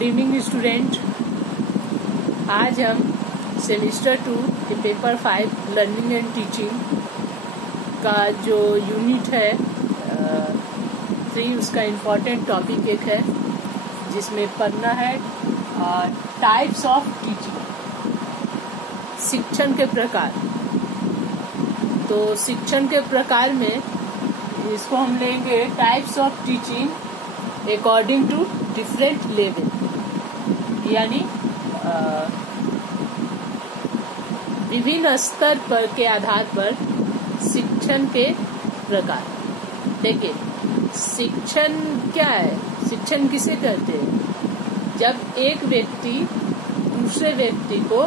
Good evening student. आज हम semester 2 के पेपर 5 लर्निंग एंड टीचिंग का जो यूनिट है 3 उसका इम्पोर्टेंट टॉपिक एक है जिसमें पढ़ना है टाइप्स ऑफ टीचिंग, शिक्षण के प्रकार। तो शिक्षण के प्रकार में इसको हम लेंगे types of teaching according to different level, यानी विभिन्न स्तर पर के आधार पर शिक्षण के प्रकार। देखिए, शिक्षण क्या है? शिक्षण किसे कहते हैं? जब एक व्यक्ति दूसरे व्यक्ति को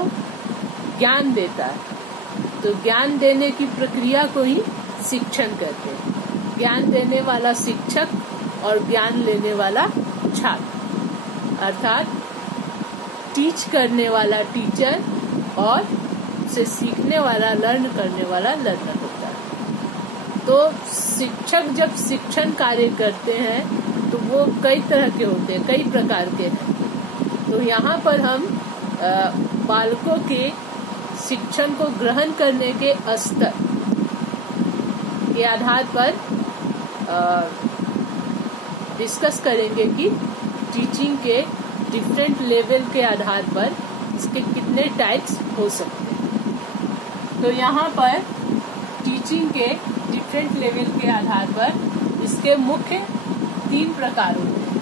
ज्ञान देता है तो ज्ञान देने की प्रक्रिया को ही शिक्षण कहते हैं। ज्ञान देने वाला शिक्षक और ज्ञान लेने वाला छात्र, अर्थात टीच करने वाला टीचर और से सीखने वाला लर्न करने वाला लर्नर होता है। तो शिक्षक जब शिक्षण कार्य करते हैं तो वो कई तरह के होते हैं, कई प्रकार के हैं। तो यहाँ पर हम बालकों के शिक्षण को ग्रहण करने के स्तर के आधार पर डिस्कस करेंगे कि टीचिंग के डिफरेंट लेवल के आधार पर इसके कितने टाइप्स हो सकते हैं। तो यहाँ पर टीचिंग के डिफरेंट लेवल के आधार पर इसके मुख्य 3 प्रकार होते हैं।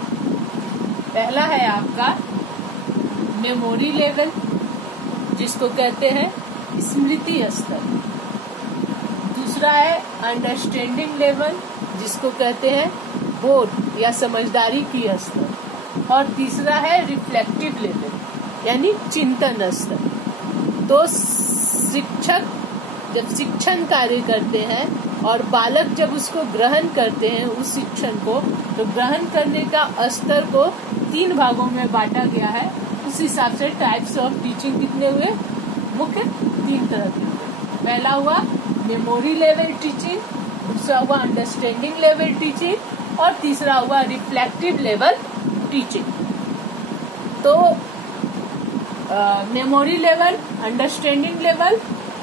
पहला है आपका मेमोरी लेवल, जिसको कहते हैं स्मृति स्तर। दूसरा है अंडरस्टैंडिंग लेवल, जिसको कहते हैं बोध या समझदारी की स्तर। और तीसरा है रिफ्लेक्टिव लेवल, यानी चिंतन स्तर। तो शिक्षक जब शिक्षण कार्य करते हैं और बालक जब उसको ग्रहण करते हैं उस शिक्षण को, तो ग्रहण करने का स्तर को 3 भागों में बांटा गया है। उस हिसाब से टाइप्स ऑफ टीचिंग कितने हुए? मुख्य 3 तरह के। पहला हुआ मेमोरी लेवल टीचिंग, दूसरा हुआ अंडरस्टैंडिंग लेवल टीचिंग और तीसरा हुआ रिफ्लेक्टिव लेवल टीचिंग। तो मेमोरी लेवल, अंडरस्टैंडिंग लेवल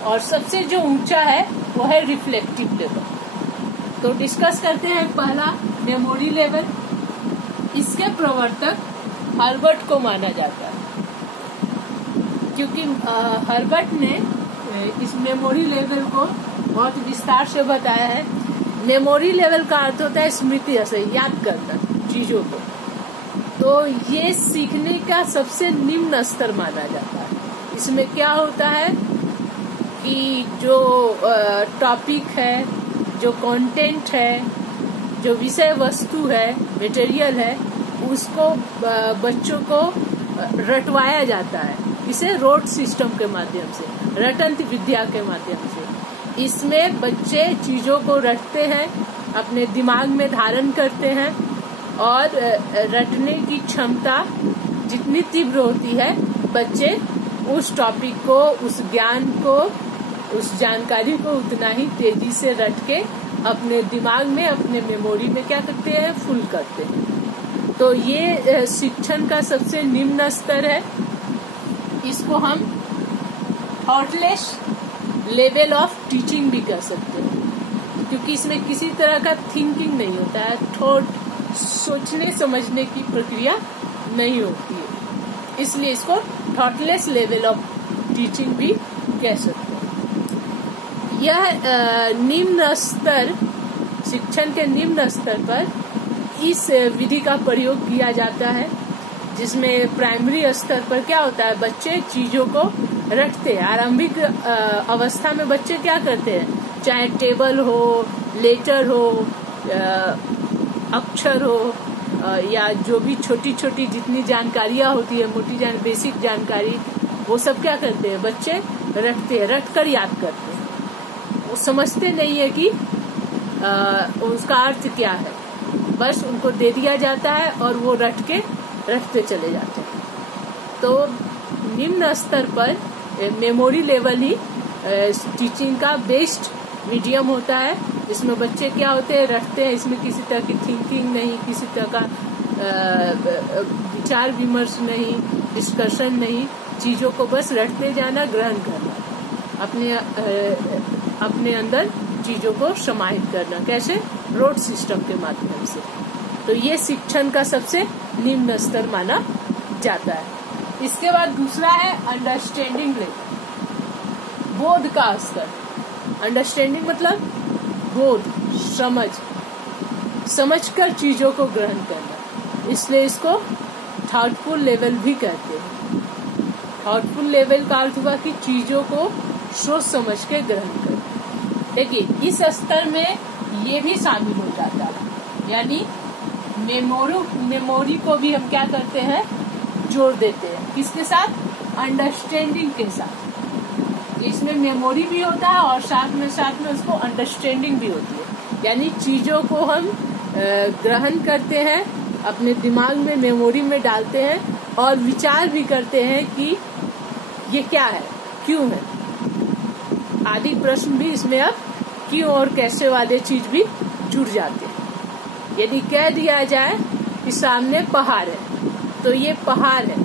और सबसे जो ऊंचा है वो है रिफ्लेक्टिव लेवल। तो डिस्कस करते हैं पहला मेमोरी लेवल। इसके प्रवर्तक हर्बर्ट को माना जाता है, क्योंकि हर्बर्ट ने इस मेमोरी लेवल को बहुत विस्तार से बताया है। मेमोरी लेवल का अर्थ होता है स्मृति से याद करना चीजों को। तो ये सीखने का सबसे निम्न स्तर माना जाता है। इसमें क्या होता है कि जो टॉपिक है, जो कंटेंट है, जो विषय वस्तु है, मटेरियल है, उसको बच्चों को रटवाया जाता है। इसे रोट सिस्टम के माध्यम से, रटंत विद्या के माध्यम से। इसमें बच्चे चीजों को रटते हैं, अपने दिमाग में धारण करते हैं और रटने की क्षमता जितनी तीव्र होती है, बच्चे उस टॉपिक को, उस ज्ञान को, उस जानकारी को उतना ही तेजी से रट के अपने दिमाग में, अपने मेमोरी में क्या करते हैं? फुल करते हैं। तो ये शिक्षण का सबसे निम्न स्तर है। इसको हम थॉटलेस लेवल ऑफ टीचिंग भी कह सकते हैं, क्योंकि इसमें किसी तरह का थिंकिंग नहीं होता है, थॉट सोचने समझने की प्रक्रिया नहीं होती है, इसलिए इसको थॉटलेस लेवल ऑफ टीचिंग भी कह सकते हैं। यह निम्न स्तर, शिक्षण के निम्न स्तर पर इस विधि का प्रयोग किया जाता है, जिसमें प्राइमरी स्तर पर क्या होता है? बच्चे चीजों को रटते हैं। आरंभिक अवस्था में बच्चे क्या करते हैं? चाहे टेबल हो, लेटर हो, अक्षर हो, या जो भी छोटी छोटी जितनी जानकारियां होती है, मोटी बेसिक जानकारी, वो सब क्या करते हैं? बच्चे रटते हैं, रट कर याद करते हैं। वो समझते नहीं है कि उसका अर्थ क्या है, बस उनको दे दिया जाता है और वो रटते चले जाते हैं। तो निम्न स्तर पर मेमोरी लेवल ही टीचिंग का बेस्ट मीडियम होता है। इसमें बच्चे क्या होते हैं? रटते हैं। इसमें किसी तरह की थिंकिंग नहीं, किसी तरह का विचार विमर्श नहीं, डिस्कशन नहीं, चीजों को बस रटते जाना, ग्रहण करना, अपने अंदर चीजों को समाहित करना। कैसे? रोड सिस्टम के माध्यम से। तो ये शिक्षण का सबसे निम्न स्तर माना जाता है। इसके बाद दूसरा है अंडरस्टैंडिंग लेवल, बोध का स्तर। अंडरस्टैंडिंग मतलब बोध, समझकर चीजों को ग्रहण करना, इसलिए इसको थॉटफुल लेवल भी कहते हैं। थॉटफुल लेवल का अर्थ हुआ कि चीजों को सोच समझ के ग्रहण करना। देखिए, इस स्तर में ये भी शामिल हो जाता है, यानी मेमोरी को भी हम क्या करते हैं, जोड़ देते हैं। किसके साथ? अंडरस्टैंडिंग के साथ। इसमें मेमोरी भी होता है और साथ में उसको अंडरस्टैंडिंग भी होती है, यानी चीजों को हम ग्रहण करते हैं, अपने दिमाग में, मेमोरी में डालते हैं और विचार भी करते हैं कि ये क्या है, क्यों है, आदि प्रश्न भी इसमें अब क्यों और कैसे वाले चीज भी जुड़ जाते हैं। यदि कह दिया जाए कि सामने पहाड़ है, तो ये पहाड़ है,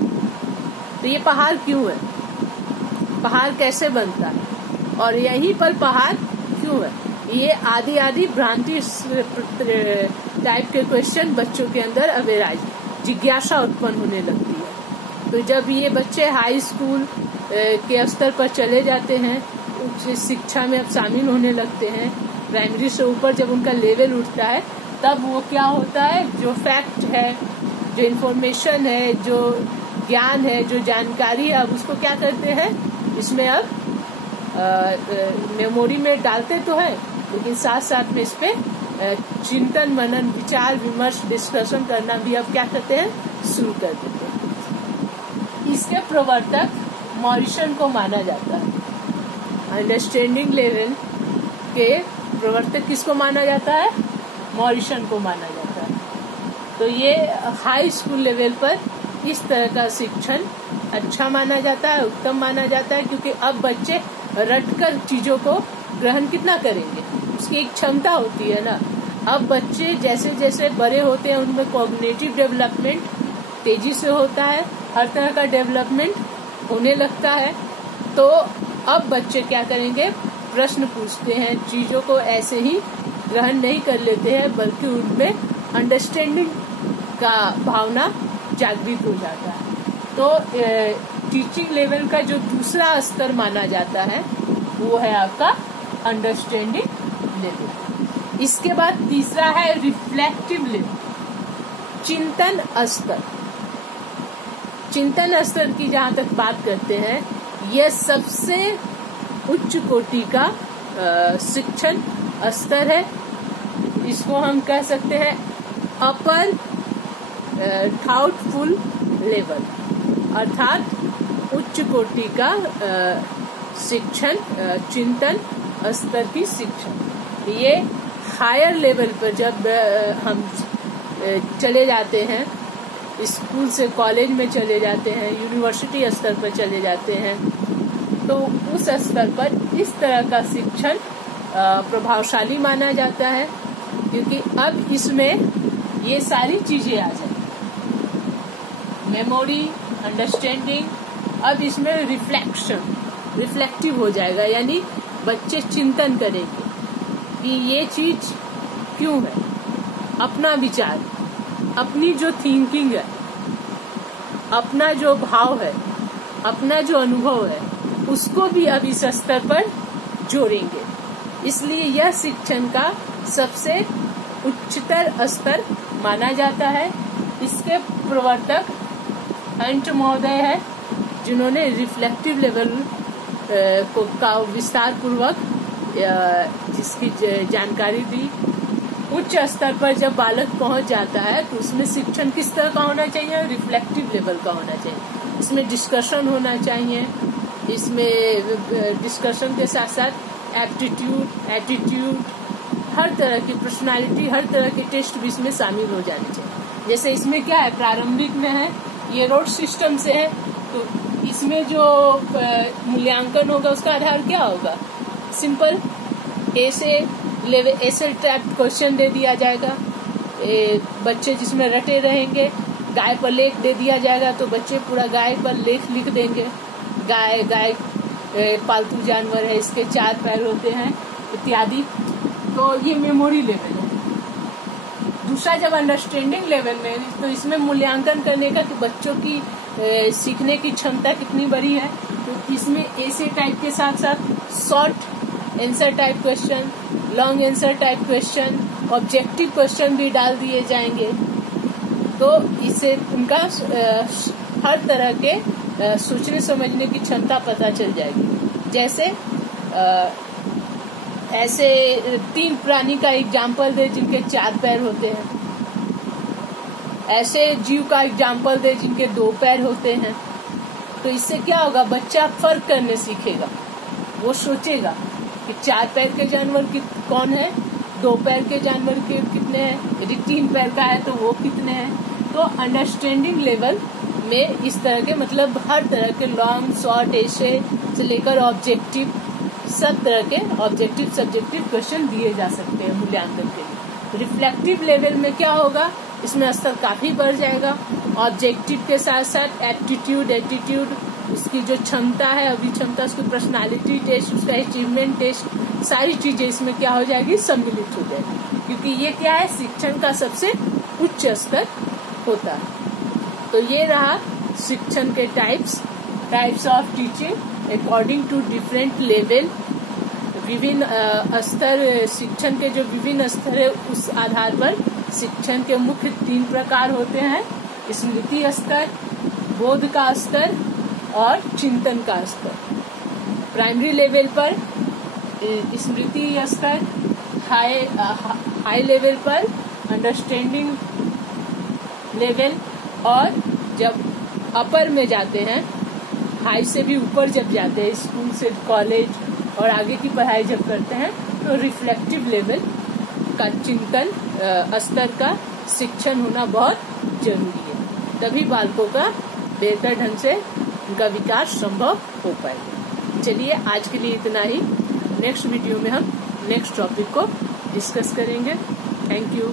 तो ये पहाड़ क्यों है, पहाड़ कैसे बनता है, और यहीं पर पहाड़ क्यों है, ये आदि भ्रांति टाइप के क्वेश्चन बच्चों के अंदर अवेराइज, जिज्ञासा उत्पन्न होने लगती है। तो जब ये बच्चे हाई स्कूल के स्तर पर चले जाते हैं, उच्च शिक्षा में अब शामिल होने लगते हैं, प्राइमरी से ऊपर जब उनका लेवल उठता है, तब वो क्या होता है, जो फैक्ट है, जो इन्फॉर्मेशन है, जो ज्ञान है, जो जानकारी है, अब उसको क्या करते हैं, इसमें अब मेमोरी में डालते तो है, लेकिन साथ साथ में इस पे चिंतन मनन, विचार विमर्श, डिस्कशन करना भी अब क्या करते हैं, शुरू कर देते हैं। इसके प्रवर्तक मॉरिसन को माना जाता है। अंडरस्टैंडिंग लेवल के प्रवर्तक किसको माना जाता है? मॉरिसन को माना जाता है। तो ये हाई स्कूल लेवल पर इस तरह का शिक्षण अच्छा माना जाता है, उत्तम माना जाता है, क्योंकि अब बच्चे रटकर चीजों को ग्रहण कितना करेंगे, उसकी एक क्षमता होती है ना। अब बच्चे जैसे जैसे बड़े होते हैं, उनमें कॉग्निटिव डेवलपमेंट तेजी से होता है, हर तरह का डेवलपमेंट होने लगता है। तो अब बच्चे क्या करेंगे, प्रश्न पूछते हैं, चीजों को ऐसे ही ग्रहण नहीं कर लेते हैं, बल्कि उनमें अंडरस्टैंडिंग का भावना जागृत हो जाता है। तो टीचिंग लेवल का जो दूसरा स्तर माना जाता है, वो है आपका अंडरस्टैंडिंग लेवल। इसके बाद तीसरा है रिफ्लेक्टिव लेवल, चिंतन स्तर। चिंतन स्तर की जहां तक बात करते हैं, यह सबसे उच्च कोटि का शिक्षण स्तर है। इसको हम कह सकते हैं अपर थाउटफुल लेवल, अर्थात उच्च कोटि का शिक्षण, चिंतन स्तर की शिक्षण। ये हायर लेवल पर जब हम चले जाते हैं, स्कूल से कॉलेज में चले जाते हैं, यूनिवर्सिटी स्तर पर चले जाते हैं, तो उस स्तर पर इस तरह का शिक्षण प्रभावशाली माना जाता है, क्योंकि अब इसमें ये सारी चीजें आ जाएंगी, मेमोरी, अंडरस्टैंडिंग, अब इसमें रिफ्लेक्टिव हो जाएगा, यानी बच्चे चिंतन करेंगे कि ये चीज क्यों है, अपना विचार, अपनी जो थिंकिंग है, अपना जो भाव है, अपना जो अनुभव है, उसको भी अब इस स्तर पर जोड़ेंगे। इसलिए यह शिक्षण का सबसे उच्चतर स्तर माना जाता है। इसके प्रवर्तक हंट महोदय है, जिन्होंने रिफ्लेक्टिव लेवल का विस्तार पूर्वक जिसकी जानकारी दी। उच्च स्तर पर जब बालक पहुंच जाता है, तो उसमें शिक्षण किस तरह का होना चाहिए, रिफ्लेक्टिव लेवल का होना चाहिए। इसमें डिस्कशन होना चाहिए, इसमें डिस्कशन के साथ साथ एप्टीट्यूड, हर तरह की पर्सनालिटी, हर तरह के टेस्ट भी इसमें शामिल हो जाने चाहिए। जैसे इसमें क्या है, प्रारंभिक में है, ये रोड सिस्टम से है, तो इसमें जो मूल्यांकन होगा उसका आधार क्या होगा, सिंपल ऐसे टाइप क्वेश्चन दे दिया जाएगा, बच्चे जिसमें रटे रहेंगे, गाय पर लेख दे दिया जाएगा तो बच्चे पूरा गाय पर लेख लिख देंगे। गाय पालतू जानवर है, इसके 4 पैर होते हैं इत्यादि। तो ये मेमोरी लेवल है। दूसरा जब अंडरस्टैंडिंग लेवल में, तो इसमें मूल्यांकन करने का कि बच्चों की सीखने की क्षमता कितनी बड़ी है। तो इसमें ऐसे टाइप के साथ साथ short answer type question, long answer type question, objective question भी डाल दिए जाएंगे। तो इससे उनका हर तरह के सोचने समझने की क्षमता पता चल जाएगी। जैसे ऐसे 3 प्राणी का एग्जाम्पल दे जिनके 4 पैर होते हैं, ऐसे जीव का एग्जाम्पल दे जिनके 2 पैर होते हैं। तो इससे क्या होगा, बच्चा फर्क करने सीखेगा। वो सोचेगा कि 4 पैर के जानवर कौन है, 2 पैर के जानवर के कितने हैं, यदि 3 पैर का है तो वो कितने हैं। तो अंडरस्टैंडिंग लेवल में इस तरह के मतलब हर तरह के लॉन्ग शॉर्ट ऐसे से लेकर ऑब्जेक्टिव, सब तरह के ऑब्जेक्टिव सब्जेक्टिव क्वेश्चन दिए जा सकते हैं मूल्यांकन के लिए। रिफ्लेक्टिव लेवल में क्या होगा, इसमें स्तर काफी बढ़ जाएगा। ऑब्जेक्टिव के साथ साथ एप्टीट्यूड, एटीट्यूड, उसकी जो क्षमता है, अभी क्षमता, उसकी पर्सनालिटी टेस्ट, उसका अचीवमेंट टेस्ट, सारी चीजें इसमें क्या हो जाएगी, सम्मिलित हो जाएगी। क्योंकि ये क्या है, शिक्षण का सबसे उच्च स्तर होता है। तो ये रहा शिक्षण के types of teaching according to different level. विभिन्न स्तर, शिक्षण के जो विभिन्न स्तर है उस आधार पर शिक्षण के मुख्य 3 प्रकार होते हैं: स्मृति स्तर, बोध का स्तर और चिंतन का स्तर। प्राइमरी लेवल पर स्मृति स्तर, हाई लेवल पर अंडरस्टैंडिंग लेवल, और जब अपर में जाते हैं, हाई से भी ऊपर जब जाते हैं, स्कूल से कॉलेज और आगे की पढ़ाई जब करते हैं, तो रिफ्लेक्टिव लेवल का चिंतन स्तर का शिक्षण होना बहुत जरूरी है। तभी बालकों का बेहतर ढंग से उनका विकास संभव हो पाएगा। चलिए आज के लिए इतना ही। नेक्स्ट वीडियो में हम नेक्स्ट टॉपिक को डिस्कस करेंगे। Thank you.